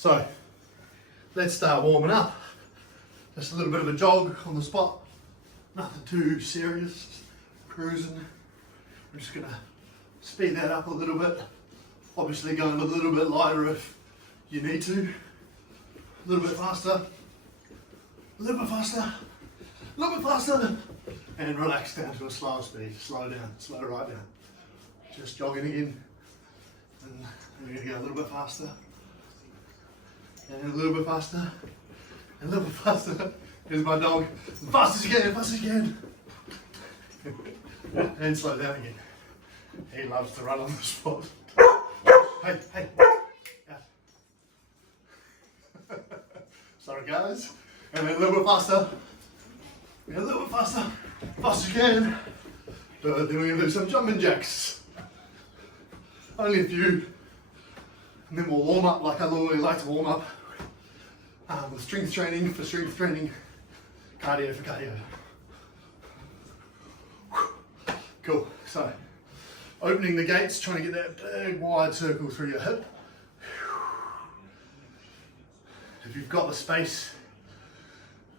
So let's start warming up. Just a little bit of a jog on the spot. Nothing too serious, just cruising. We're just gonna speed that up a little bit. Obviously going a little bit lighter if you need to. A little bit faster, a little bit faster, a little bit faster. And relax down to a slower speed, slow down, slow right down. Just jogging again. And we're gonna go a little bit faster. And a little bit faster. And a little bit faster. Here's my dog. As fast as you can, fast as you can. And slow down again. He loves to run on the spot. Hey, hey. Out. Sorry guys. And then a little bit faster. And a little bit faster. Fast as you can. But then we're going to do some jumping jacks. Only a few. And then we'll warm up like I normally like to warm up. With strength training for strength training. Cardio for cardio. Cool. So, opening the gates, trying to get that big wide circle through your hip. If you've got the space,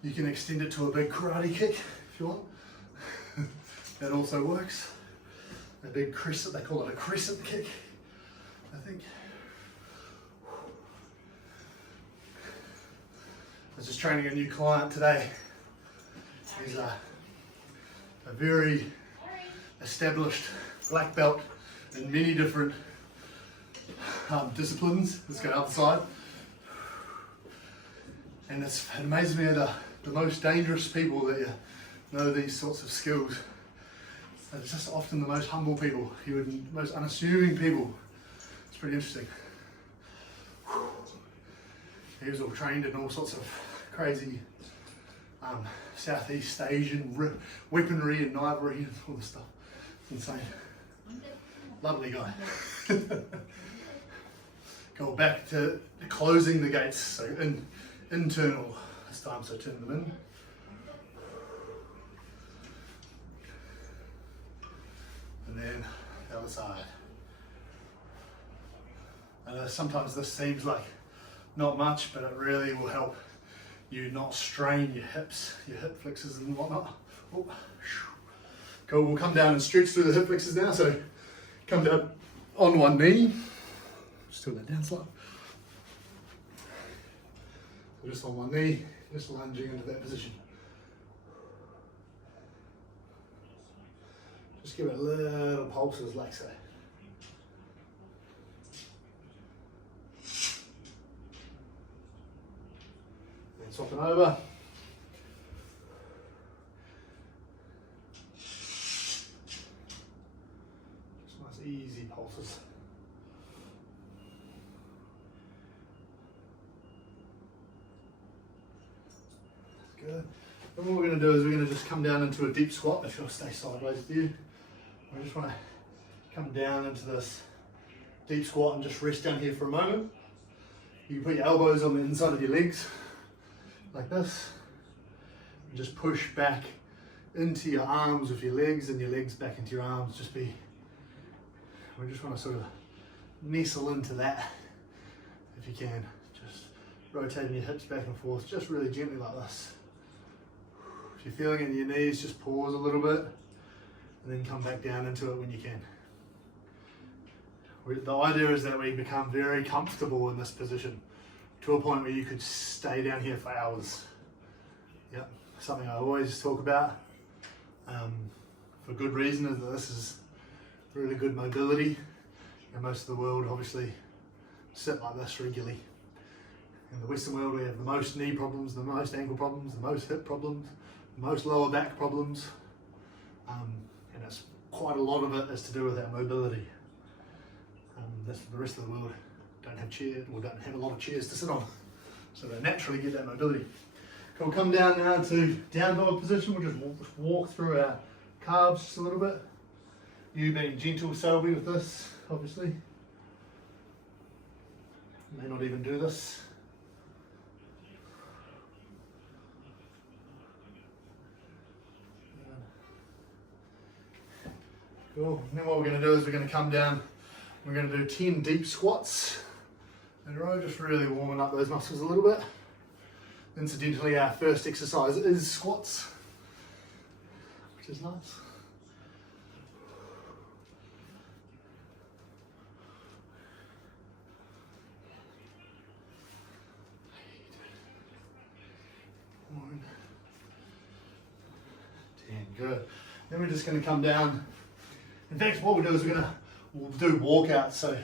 you can extend it to a big karate kick if you want. That also works. A big crescent, they call it a crescent kick, I think. I was just training a new client today. He's a very established black belt in many different disciplines. Let's go out the side. And it amazes me the most dangerous people that you know these sorts of skills. It's just often the most humble people, most unassuming people. It's pretty interesting. He was all trained in all sorts of crazy Southeast Asian weaponry and knivery and all this stuff. It's insane. Lovely guy. Go back to closing the gates, so internal this time, so turn them in. And then the other side. I know sometimes this seems like not much, but it really will help you not strain your hips, your hip flexors and whatnot. Oh. Cool, we'll come down and stretch through the hip flexors now. So come down on one knee. Just do that down slow. So just on one knee, just lunging into that position. Just give it little pulses like so. Then swap it over. Just nice easy pulses. That's good. And what we're going to do is we're going to just come down into a deep squat. If you'll stay sideways with you. I just want to come down into this deep squat and just rest down here for a moment. You can put your elbows on the inside of your legs, like this, and just push back into your arms with your legs and your legs back into your arms. We just want to sort of nestle into that if you can. Just rotating your hips back and forth, just really gently like this. If you're feeling it in your knees, just pause a little bit. And then come back down into it when you can. The idea is that we become very comfortable in this position to a point where you could stay down here for hours. Yep, something I always talk about for good reason is that this is really good mobility. And most of the world obviously sit like this regularly. In the Western world we have the most knee problems, the most ankle problems, the most hip problems, the most lower back problems. And it's quite a lot of it is to do with our mobility. The rest of the world don't have chairs, or don't have a lot of chairs to sit on, so they naturally get that mobility. So we'll come down now to down dog position. We'll just walk through our calves just a little bit. You being gentle, Selby, with this, obviously. You may not even do this. Cool. And then what we're going to do is we're going to come down, we're going to do 10 deep squats in a row, just really warming up those muscles a little bit. Incidentally, our first exercise is squats, which is nice. One, 10, good. Then we're just going to come down. In fact, what we'll do is we'll do walkouts. So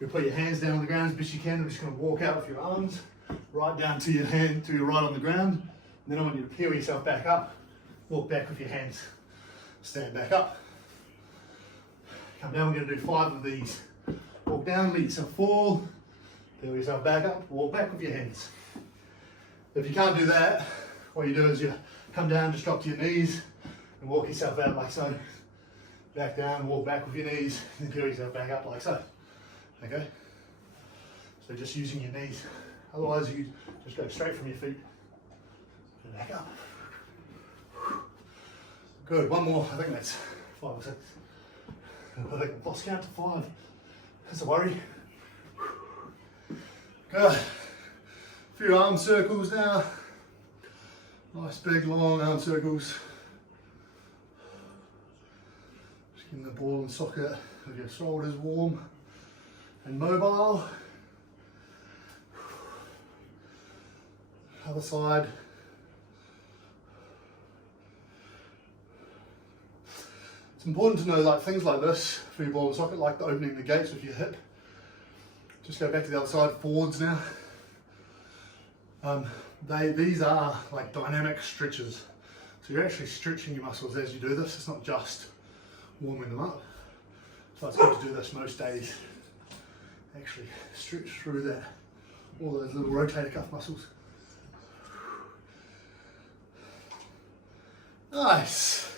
you put your hands down on the ground as best you can. I'm just going to walk out with your arms right down to your right on the ground. And then I want you to peel yourself back up. Walk back with your hands. Stand back up. Come down. We're going to do 5 of these. Walk down, let yourself fall. Peel yourself back up. Walk back with your hands. If you can't do that, what you do is you come down, just drop to your knees and walk yourself out like so. Back down, walk back with your knees, and peel yourself back up like so. Okay? So just using your knees. Otherwise, you just go straight from your feet and back up. Good. One more. I think that's 5 or 6. I think I've lost count to 5. That's a worry. Good. A few arm circles now. Nice big long arm circles. Just getting the ball and socket with your shoulders warm and mobile. Other side. It's important to know like things like this for your ball and socket, like the opening the gates with your hip. Just go back to the other side, forwards now. These are like dynamic stretches. So you're actually stretching your muscles as you do this. It's not just warming them up. So it's good to do this most days. Actually stretch through that, all those little rotator cuff muscles. Nice.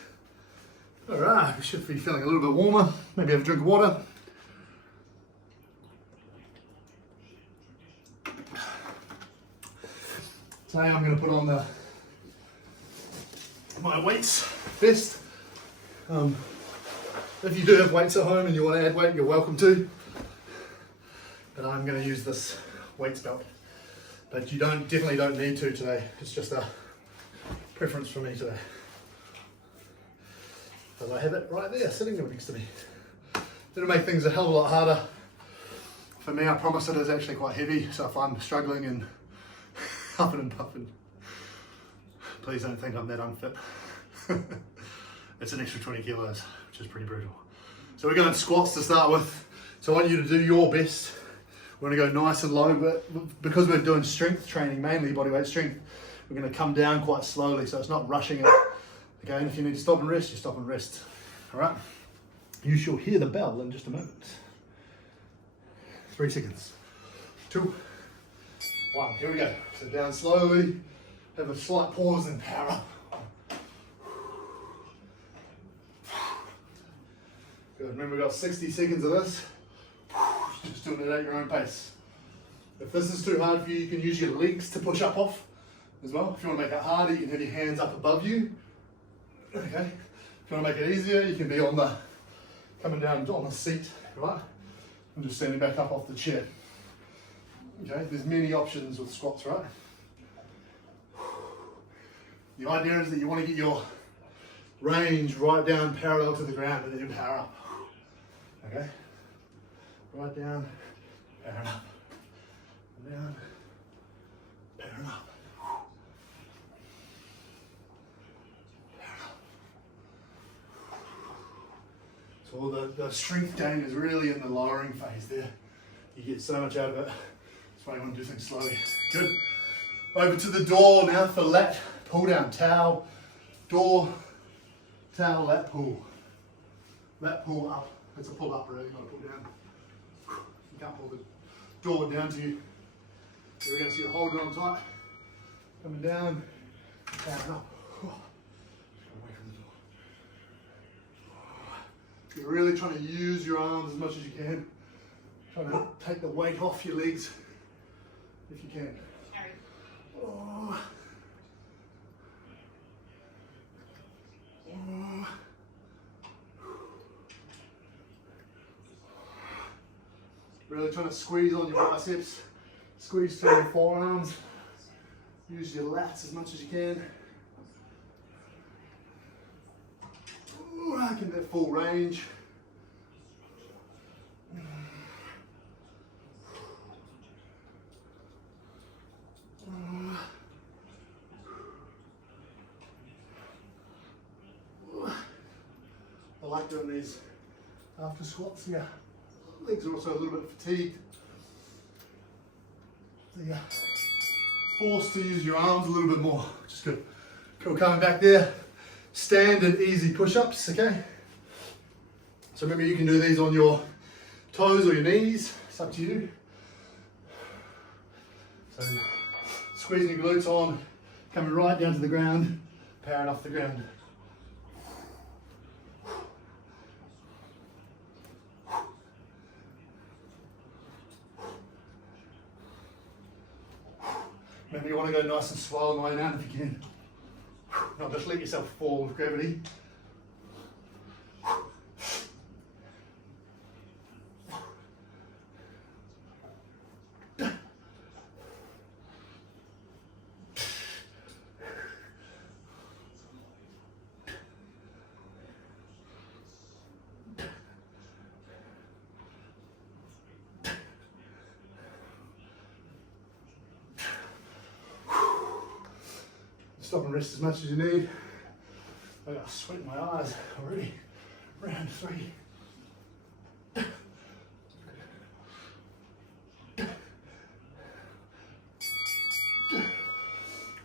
All right, we should be feeling a little bit warmer. Maybe have a drink of water. Today I'm going to put on my weights vest. If you do have weights at home and you want to add weight, you're welcome to. But I'm going to use this weights belt. But you definitely don't need to today. It's just a preference for me today. Because I have it right there, sitting there next to me. It'll make things a hell of a lot harder. For me, I promise it is actually quite heavy. So if I'm struggling and huffing and puffing, please don't think I'm that unfit. It's an extra 20 kilos, which is pretty brutal. So we're going to squats to start with. So I want you to do your best. We're going to go nice and low, but because we're doing strength training, mainly bodyweight strength, we're going to come down quite slowly, so it's not rushing it. Again, if you need to stop and rest, you stop and rest. All right? You shall hear the bell in just a moment. 3 seconds. 2, 1, here we go. So down slowly, have a slight pause and power up. Good, remember we've got 60 seconds of this. Just doing it at your own pace. If this is too hard for you, you can use your legs to push up off as well. If you want to make it harder, you can have your hands up above you. Okay. If you want to make it easier, you can be coming down on the seat, right? And just standing back up off the chair. Okay, there's many options with squats, right? The idea is that you want to get your range right down parallel to the ground and then power up. Okay? Right down, power up. Down, power up. So the strength gain is really in the lowering phase there. You get so much out of it. That's why you want to do things slowly. Good. Over to the door now for lat pull down. Towel, door, towel, lat pull. Lat pull up. It's a pull up really, not a pull down. You can't pull the door down to you. So we're going to see you hold it on tight. Coming down, down up. Away from the door. You're really trying to use your arms as much as you can. Trying to take the weight off your legs if you can. Oh. Oh. Really trying to squeeze on your biceps Squeeze through your forearms. Use your lats as much as you can. Ooh, get that full range. I like doing these after squats here. Legs are also a little bit fatigued. So you're forced to use your arms a little bit more, which is good. Cool, coming back there. Standard easy push-ups, okay? So remember, you can do these on your toes or your knees. It's up to you. So squeezing your glutes on, coming right down to the ground, powering off the ground. Remember, you want to go nice and slow on the way down if you can. Not just let yourself fall with gravity. Stop and rest as much as you need. I got sweat in my eyes already. Round 3.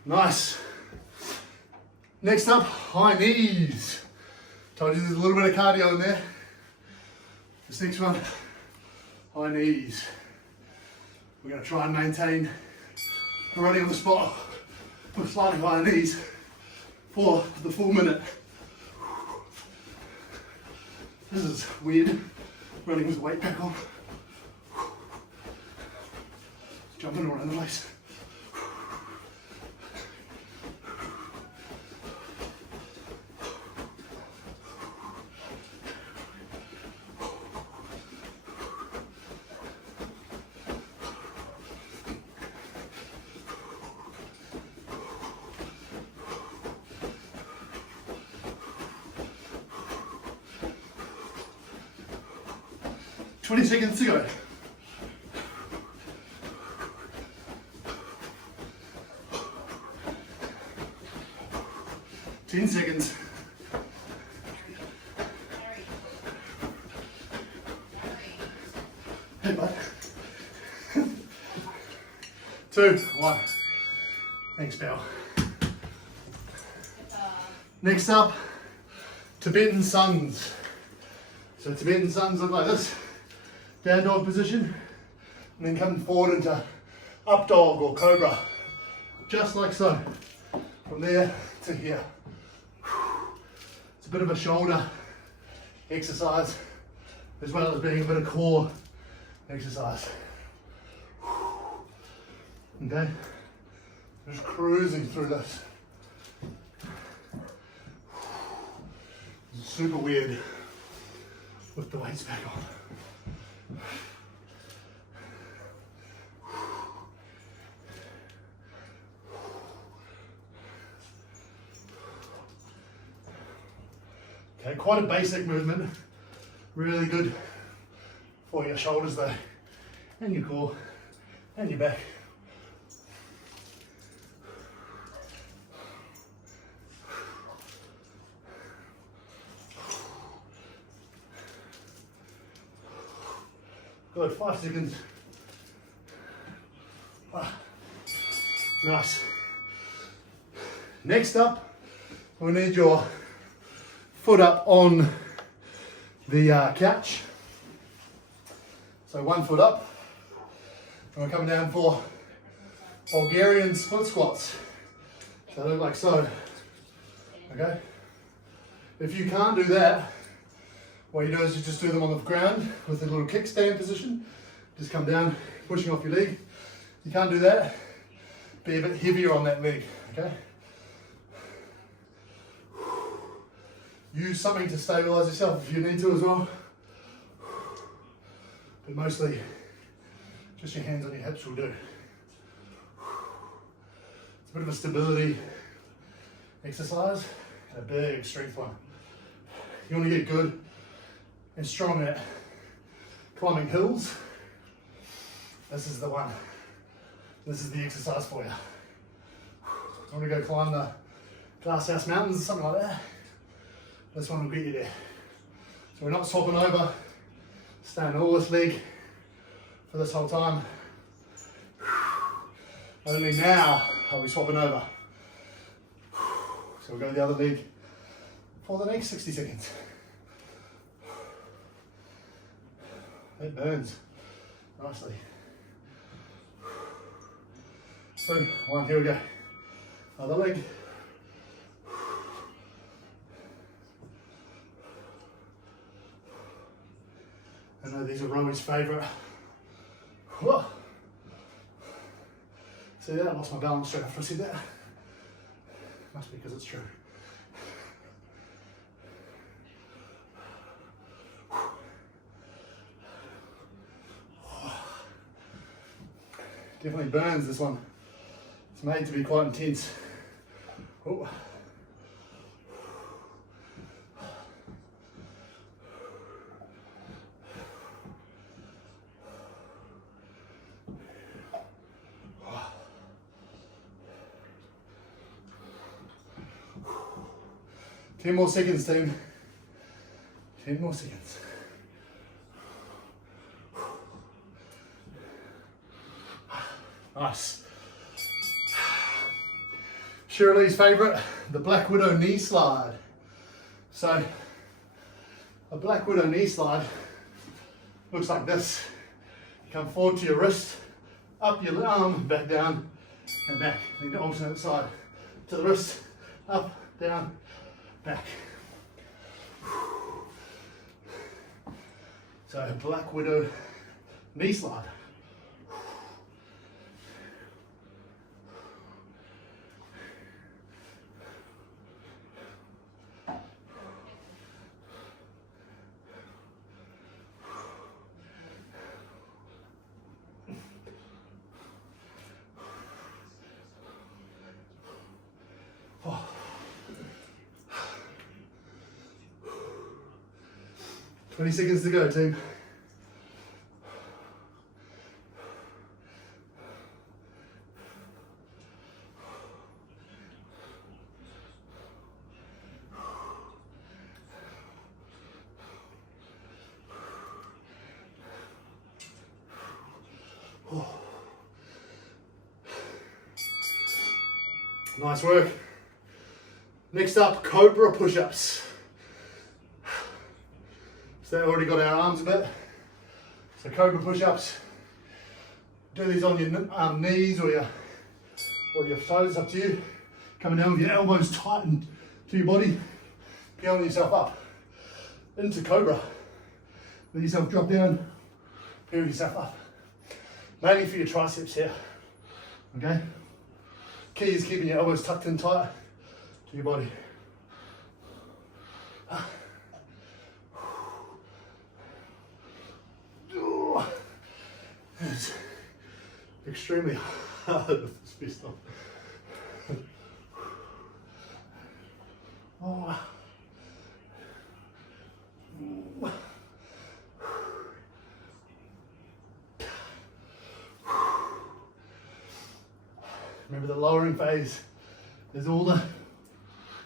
Nice. Next up, high knees. Told you there's a little bit of cardio in there. This next one, high knees. We're going to try and maintain running on the spot with slightly higher knees for the full minute. This is weird, running with weight back on. Jumping around the place. Twenty seconds to go. Ten seconds. Hey, bud. 2, 1. Thanks, pal. Next up, Tibetan Suns. So Tibetan Suns look like this. Down dog position, and then coming forward into up dog or cobra, just like so, from there to here. It's a bit of a shoulder exercise, as well as being a bit of core exercise. Okay, just cruising through this. It's super weird with the weights back on. Okay, quite a basic movement, really good for your shoulders though, and your core, and your back. Good, 5 seconds. Nice. Next up, we need your foot up on the couch. So 1 foot up. And we're coming down for Bulgarian Split Squats. So they look like so. Okay? If you can't do that, what you do is you just do them on the ground with a little kickstand position. Just come down, pushing off your leg. You can't do that, be a bit heavier on that leg, okay? Use something to stabilize yourself if you need to as well. But mostly, just your hands on your hips will do. bit of a stability exercise and a big strength one. You want to get good and strong at climbing hills. This is the one. This is the exercise for you. You want to go climb the Glasshouse Mountains or something like that? This one will get you there. So we're not swapping over, staying all this leg for this whole time. Only now are we swapping over. So we'll go the other leg for the next 60 seconds. It burns nicely. So, one, here we go. Other leg. I know these are Rowan's favourite. Whoa. See that? I lost my balance straight after I said that. Must be because it's true. Definitely burns, this one. It's made to be quite intense. Oh. 10 more seconds, team. 10 more seconds. Nice. Shirley's favourite, the Black Widow knee slide. So, a Black Widow knee slide looks like this. You come forward to your wrist, up your arm, back down, and back. Then the alternate side to the wrist, up, down, back. So, a Black Widow knee slide. Oh. 20 seconds to go, team. Oh. Nice work. Next up, Cobra Push Ups. So they already got our arms a bit. So Cobra Push Ups. Do these on your knees or your toes, up to you. Coming down with your elbows tightened to your body. Peeling yourself up into Cobra. Let yourself drop down, peel yourself up. Mainly for your triceps here. Okay? Key is keeping your elbows tucked in tight to your body. It's extremely hard with this fist on. Oh. Remember the lowering phase, there's all the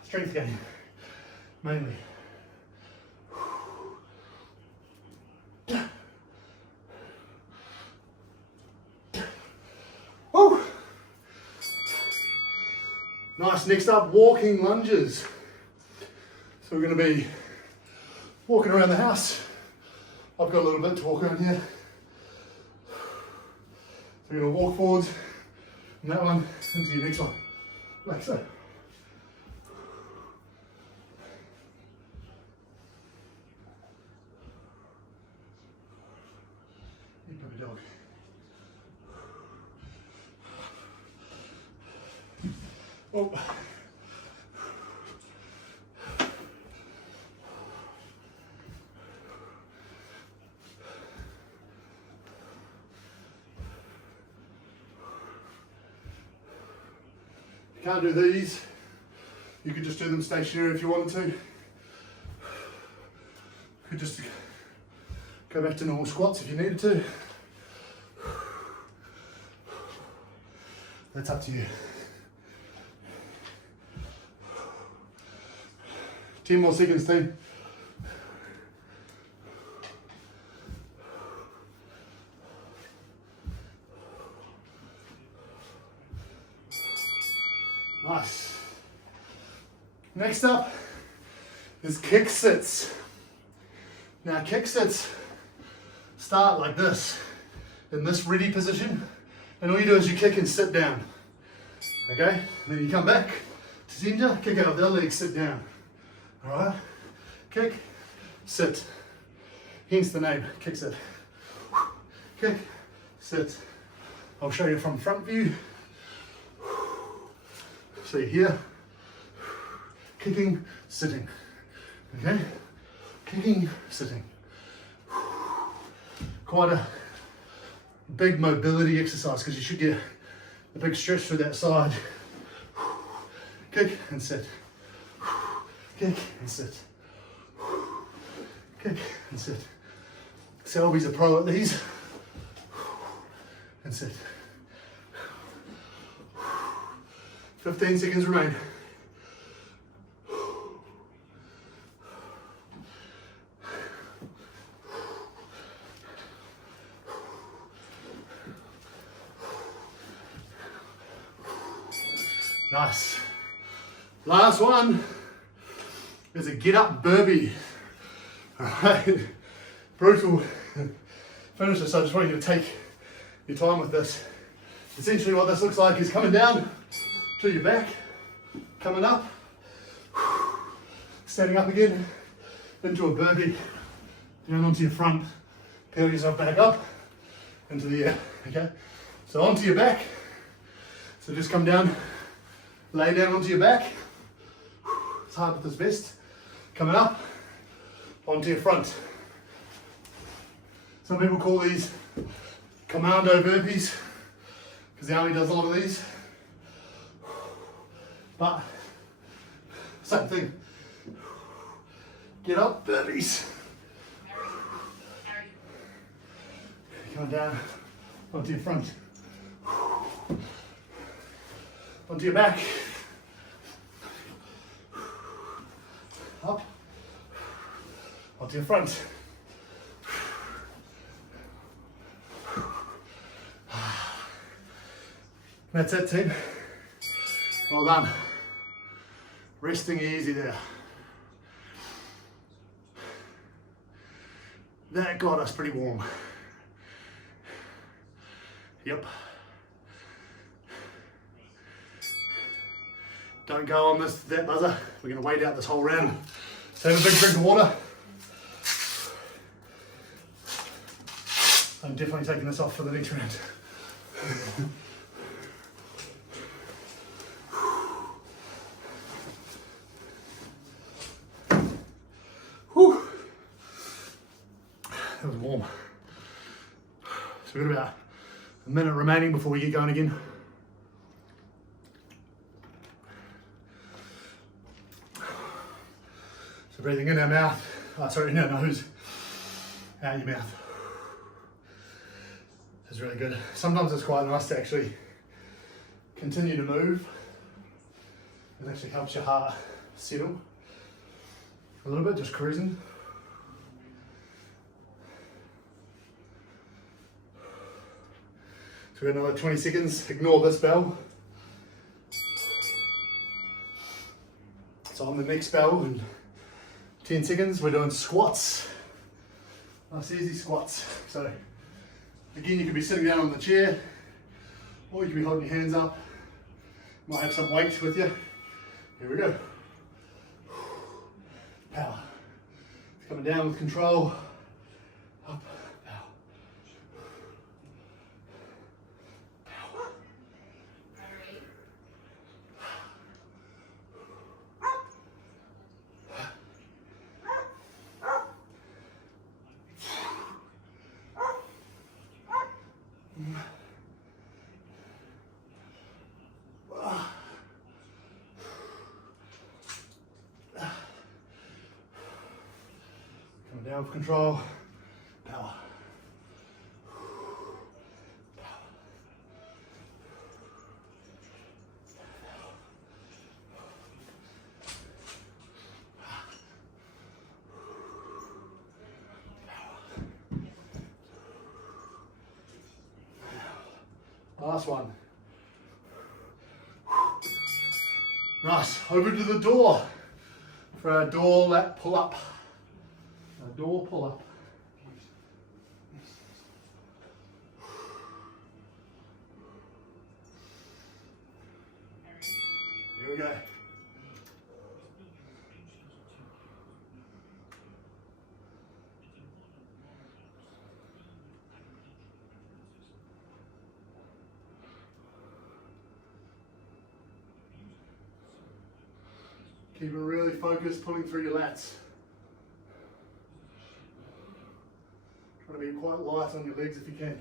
strength gain, mainly. Woo. Nice, next up, walking lunges. So we're going to be walking around the house. I've got a little bit to walk around here. So we're going to walk forwards. And that one into your next one, like so. You puppy dog. Oh. If you can't do these, you could just do them stationary if you wanted to. You could just go back to normal squats if you needed to. That's up to you. 10 more seconds, team. Nice. Next up is kick sits. Now kick sits start like this, in this ready position, and all you do is you kick and sit down. Okay? And then you come back to center, kick out the leg, sit down. Alright? Kick, sit. Hence the name, kick sit. Kick, sit. I'll show you from front view. So you're here, kicking, sitting. Okay? Kicking, sitting. Quite a big mobility exercise because you should get a big stretch through that side. Kick and sit. Kick and sit. Kick and sit. Selby's a pro at these. And sit. 15 seconds remain. Nice. Last one is a get up burpee. Alright, brutal finisher, so I just want you to take your time with this. Essentially what this looks like is coming down to your back, coming up, standing up again, into a burpee, down onto your front, peel yourself back up, into the air, okay? So onto your back, so just come down, lay down onto your back, as hard as best, coming up, onto your front. Some people call these commando burpees, because the army does a lot of these. But, same thing. Get up, burpees. Coming down, onto your front. Onto your back. Up. Onto your front. That's it, team. Well done. Resting easy there. That got us pretty warm. Yep. Don't go on that buzzer. We're going to wait out this whole round. So have a big drink of water. I'm definitely taking this off for the next round. Whew. That was warm. So we've got about a minute remaining before we get going again. So breathing in our mouth, in our nose, out your mouth. It's really good. Sometimes it's quite nice to actually continue to move. It actually helps your heart settle a little bit, just cruising. So we've got another 20 seconds. Ignore this bell. So on the next bell in 10 seconds, we're doing squats. Nice easy squats. So again, you could be sitting down on the chair, or you could be holding your hands up. Might have some weight with you. Here we go. Power. Coming down with control. Up, power. Power. Self-control, power. Last one. Nice. Over to the door for our door lat pull up. Our door pull up. Here we go. Keep it really focused, pulling through your lats. Try to be quite light on your legs if you can.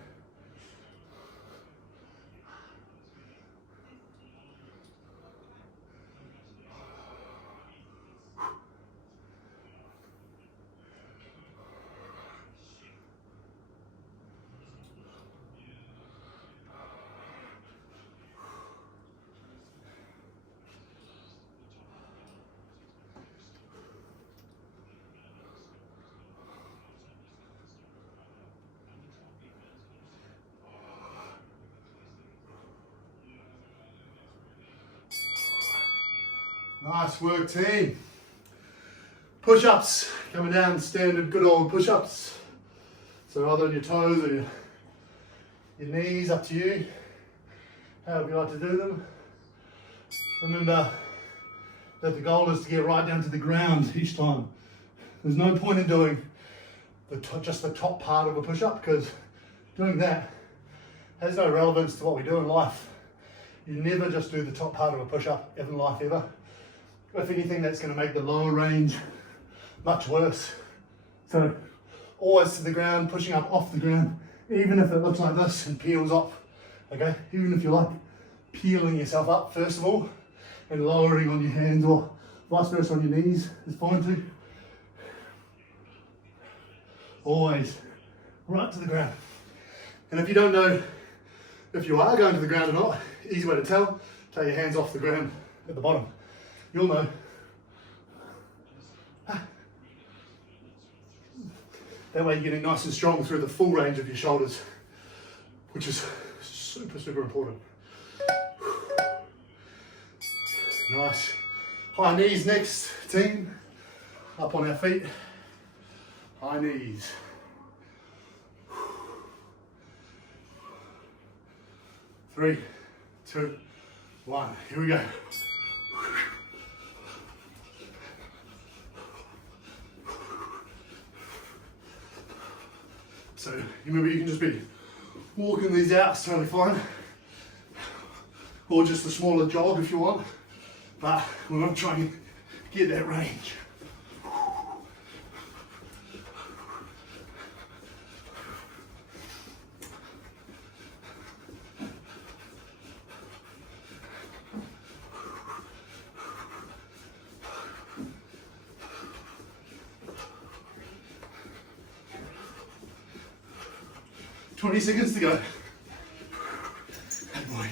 Nice work, team. Push-ups, coming down, standard good old push-ups. So either on your toes or your knees, up to you, however you like to do them. Remember that the goal is to get right down to the ground each time. There's no point in doing just the top part of a push-up, because doing that has no relevance to what we do in life. You never just do the top part of a push-up ever in life, ever. If anything, that's going to make the lower range much worse. So always to the ground, pushing up off the ground, even if it looks like this and peels off. Okay, even if you like peeling yourself up first of all and lowering on your hands, or vice versa on your knees, is fine too. Always right to the ground. And if you don't know if you are going to the ground or not, easy way to tell, take your hands off the ground at the bottom. You'll know. That way you're getting nice and strong through the full range of your shoulders, which is super, super important. Nice. High knees next, team. Up on our feet. High knees. 3, 2, 1. Here we go. So remember, you can just be walking these out, it's totally fine. Or just a smaller jog if you want. But we're going to try and get that range. 20 seconds to go. Good boy.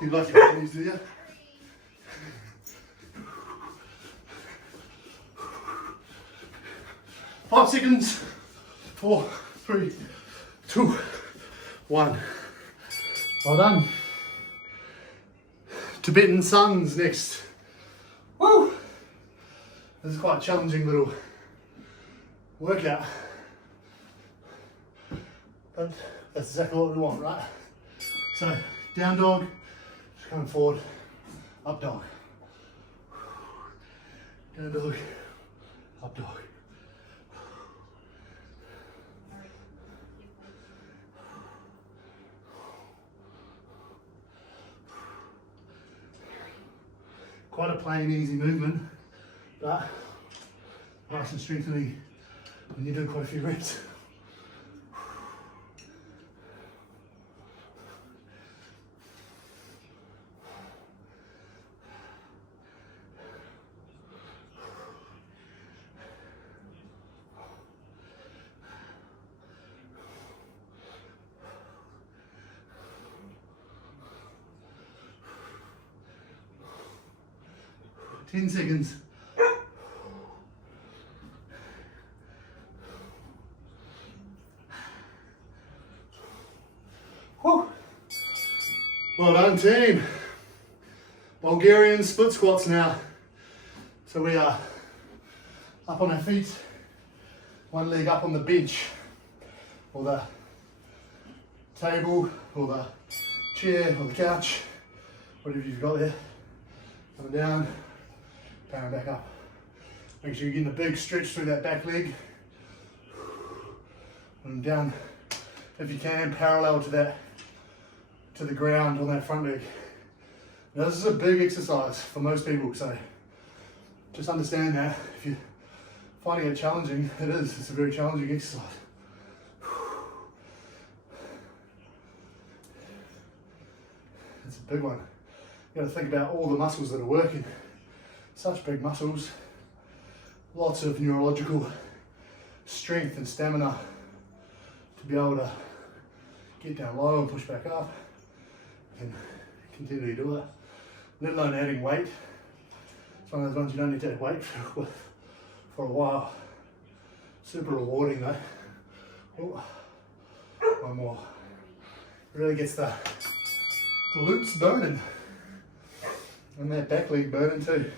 You like your knees, do you? Five seconds. 4, 3, 2, 1. Well done. Tibetan Suns next. Woo! This is quite a challenging little workout, but that's exactly what we want, right? So down dog, just coming forward, up dog, down dog, up dog. Quite a plain, easy movement, but nice and strengthening when you do quite a few reps. 10 seconds. Whew. Well done, team. Bulgarian split squats now. So we are up on our feet, one leg up on the bench, or the table, or the chair, or the couch, whatever you've got there. Coming down, powering back up. Make sure you're getting a big stretch through that back leg. And down, if you can, parallel to that, to the ground on that front leg. Now this is a big exercise for most people, so just understand that. If you're finding it challenging, it is. It's a very challenging exercise. It's a big one. You got to think about all the muscles that are working. Such big muscles. Lots of neurological strength and stamina to be able to get down low and push back up and continually do it. Let alone adding weight. It's one of those ones you don't need to add weight for a while. Super rewarding though. Oh, one more. Really gets the glutes burning. And that back leg burning too.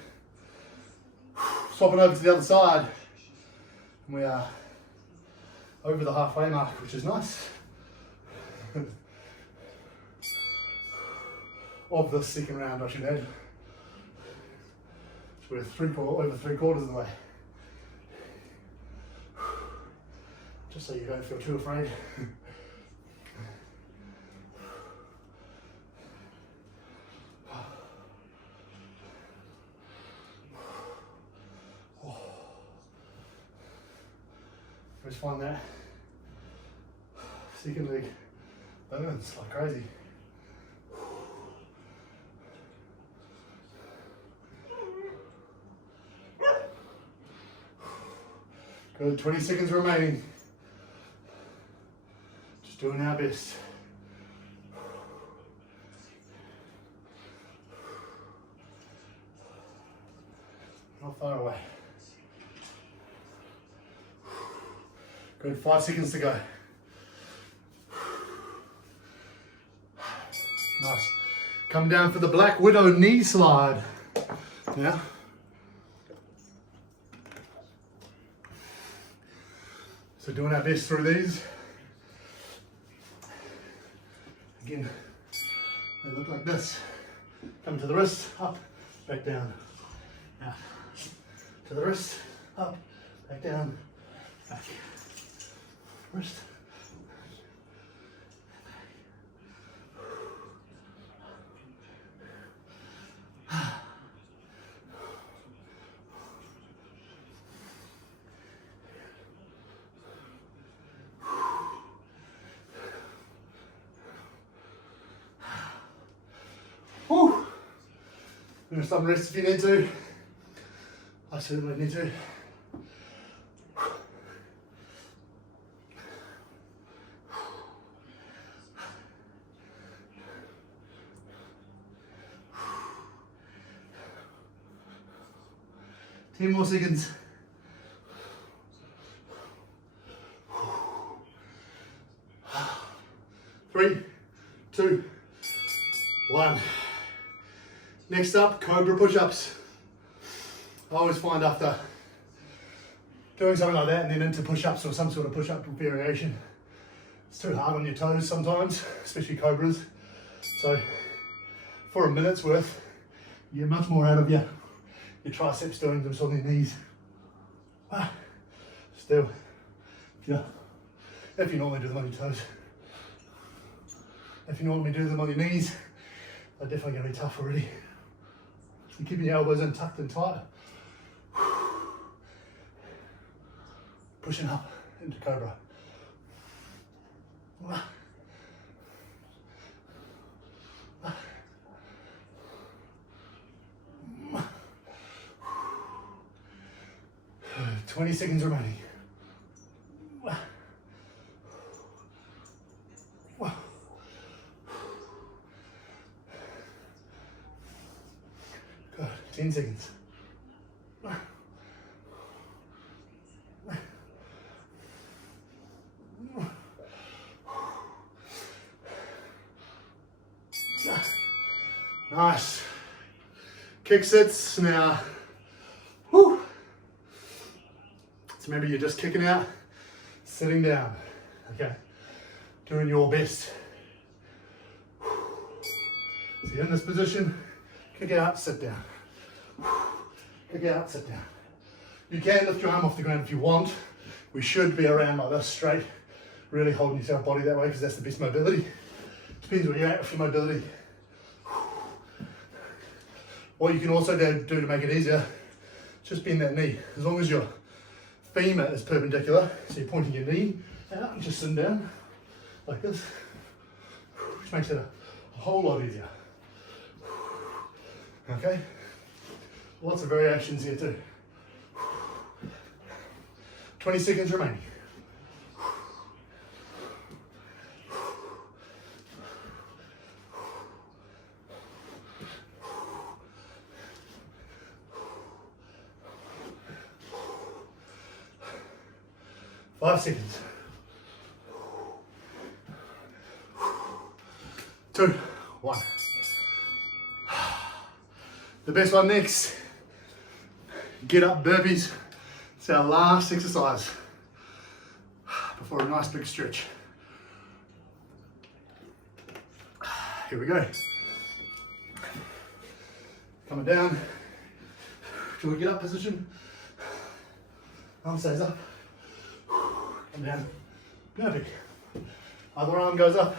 Swapping over to the other side. And we are over the halfway mark, which is nice. Of the second round, I should add. So we're over 3/4 of the way. Just so you don't feel too afraid. I just find that second leg burns like crazy. Good, 20 seconds remaining. Just doing our best. Not far away. Good, 5 seconds to go. Nice. Come down for the Black Widow knee slide. Yeah. So doing our best through these. Again, they look like this. Come to the wrist, up, back down. Out. To the wrist, up, back down, back. Wrist. Whew. Give some rest if you need to. I certainly need to. 10 more seconds. Three, two, one. Next up, Cobra Push Ups. I always find after doing something like that and then into push ups or some sort of push up variation, it's too hard on your toes sometimes, especially Cobras. So for a minute's worth, you get much more out of your triceps doing this on your knees. Still, if you normally do them on your toes. If you normally do them on your knees, they're definitely going to be tough already. So keeping your elbows in tucked and tight. Pushing up into Cobra. 20 seconds remaining. Good, 10 seconds. Nice. Kick sits now. Woo. So remember, you're just kicking out, sitting down. Okay. Doing your best. So you're in this position, kick out, sit down. Kick out, sit down. You can lift your arm off the ground if you want. We should be around like this, straight, really holding yourself body that way because that's the best mobility. Depends where you're at with your mobility. What you can also do to make it easier, just bend that knee. As long as your femur is perpendicular, so you're pointing your knee out and just sitting down like this, which makes it a whole lot easier. Okay, lots of variations here too. 20 seconds remaining. Five seconds. 2, 1. The best one next. Get up burpees. It's our last exercise before a nice big stretch. Here we go. Coming down to a get up position. Arm stays up. Come down. Perfect. Other arm goes up.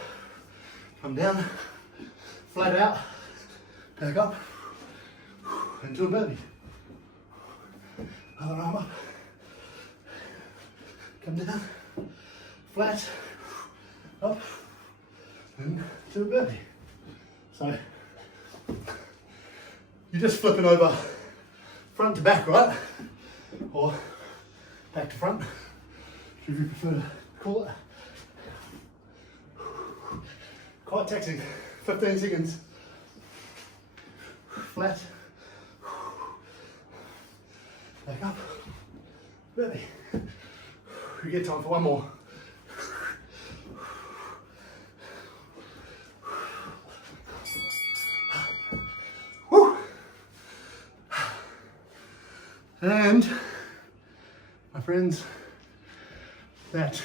Come down. Flat out. Back up. Into a burpee. Other arm up. Come down. Flat. Up. And to a burpee. So you're just flipping over front to back, right? Or back to front, if you prefer to call it. Quite taxing. 15 seconds. Flat. Back up. Burpee. We get time for one more. Woo. And my friends, that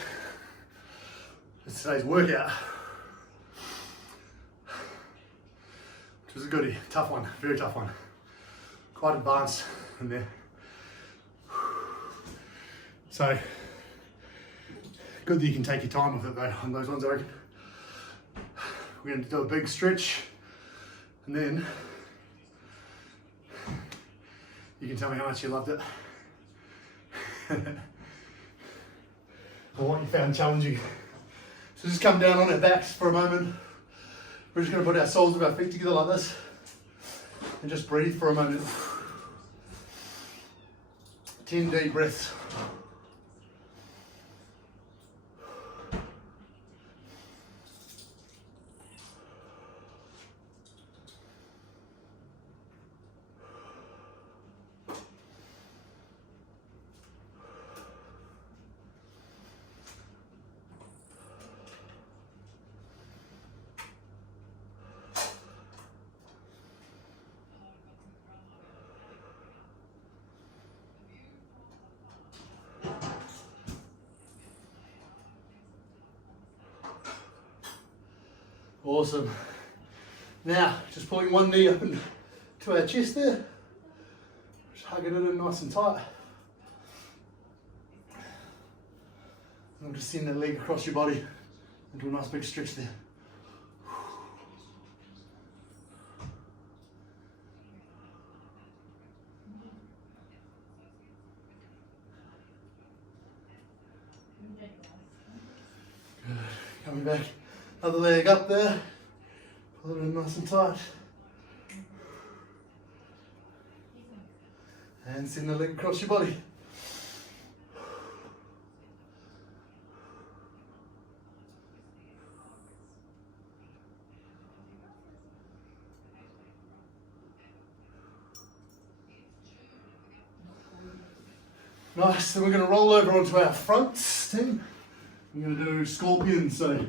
is today's workout. Which was a goodie. Tough one, very tough one. Quite advanced in there. So, good that you can take your time with it though, on those ones I reckon. We're going to do a big stretch, and then you can tell me how much you loved it. Or what you found challenging. So just come down on our backs for a moment. We're just going to put our soles of our feet together like this, and just breathe for a moment. 10 deep breaths. Awesome. Now, just pulling one knee up into our chest there. Just hugging it in nice and tight. And just send that leg across your body into a nice big stretch there. Good. Coming back. Other leg up there, pull it in nice and tight. And send the leg across your body. Nice, then we're going to roll over onto our fronts, team. I'm going to do scorpion, so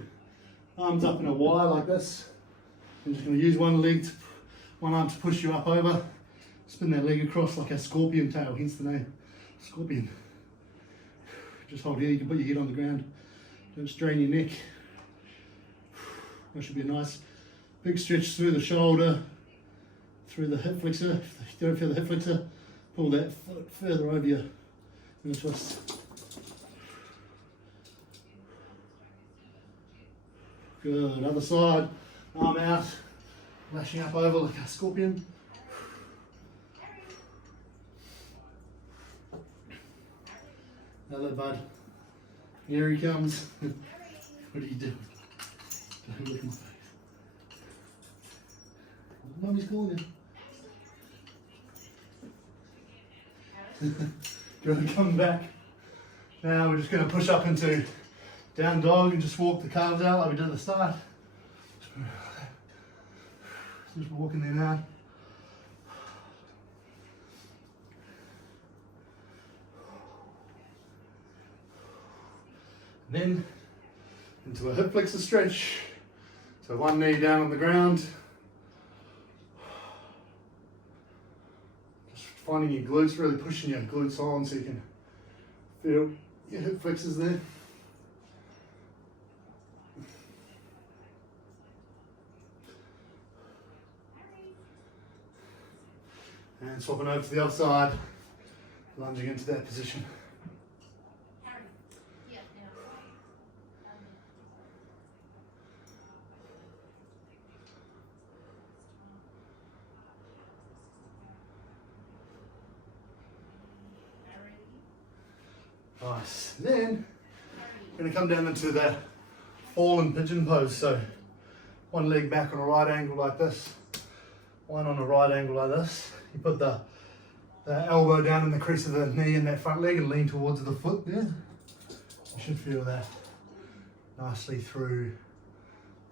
arms up in a Y like this. I'm just going to use one leg to one arm to push you up over. Spin that leg across like a scorpion tail, hence the name, scorpion. Just hold here, you can put your head on the ground. Don't strain your neck. That should be a nice big stretch through the shoulder, through the hip flexor. If you don't feel the hip flexor, pull that foot further over you in a twist. Good, other side, arm out, lashing up over like a scorpion. Hello, bud. Here he comes. What are you doing? Don't look in my face. Mummy's calling you. Good, come back. Now we're just going to push up into down dog and just walk the calves out like we did at the start. Just walking there now. Then into a hip flexor stretch. So one knee down on the ground. Just finding your glutes, really pushing your glutes on so you can feel your hip flexors there. And swapping over to the other side, lunging into that position. Nice. Then we're going to come down into the fallen pigeon pose. So one leg back on a right angle like this, one on a right angle like this. You put the elbow down in the crease of the knee in that front leg and lean towards the foot there. You should feel that nicely through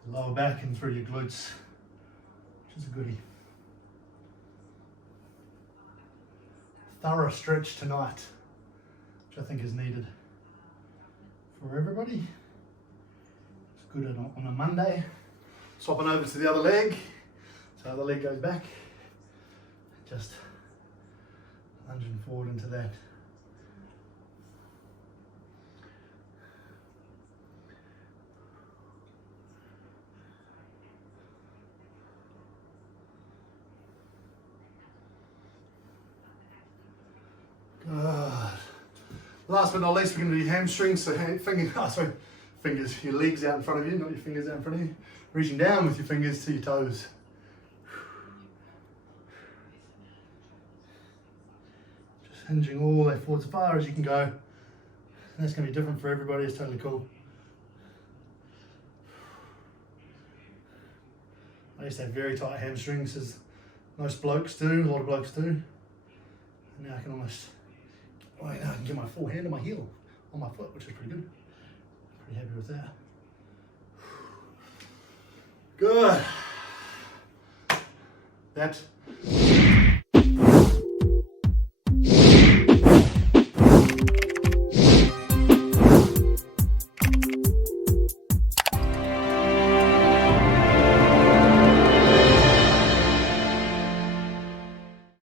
the lower back and through your glutes, which is a goodie. Thorough stretch tonight, which I think is needed for everybody. It's good on a Monday. Swapping over to the other leg. So the other leg goes back. Just lunging forward into that. Good. Last but not least, we're going to do hamstrings. So fingers, your legs out in front of you, not your fingers out in front of you. Reaching down with your fingers to your toes. Just hinging all the way forward as far as you can go. That's going to be different for everybody, it's totally cool. I used to have very tight hamstrings, as most blokes do, a lot of blokes do. And now I can almost, I can get my full hand on my heel, on my foot, which is pretty good. Pretty happy with that. Good. That